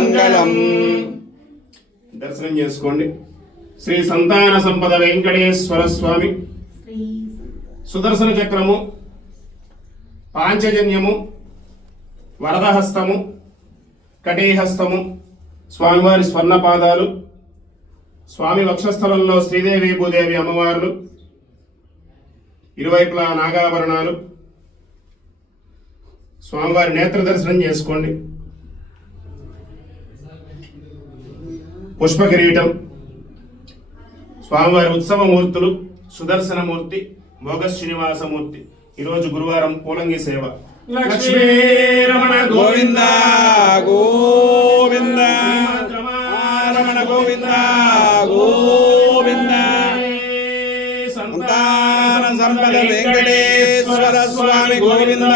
మంగళం. దర్శనం చేసుకోండి. శ్రీ సంతాన సంపద వెంకటేశ్వర స్వామి సుదర్శన చక్రము, పాంచజన్యము, వరదహస్తము, కటీహస్తము, స్వామివారి స్వర్ణపాదాలు, స్వామి వక్షస్థలంలో శ్రీదేవి భూదేవి అమ్మవార్లు, ఇరువైపులా నాగాభరణాలు, స్వామివారి నేత్ర దర్శనం చేసుకోండి. పుష్ప కిరీటం, స్వామివారి ఉత్సవమూర్తులు, సుదర్శనమూర్తి, భోగ శ్రీనివాసమూర్తి. ఈరోజు గురువారం పూలంగి సేవ. లక్ష్మీ రమణ గోవింద గోవింద రమణ గోవింద గోవింద. సంతాన సంపద వెంకటేశ్వర స్వామి గోవింద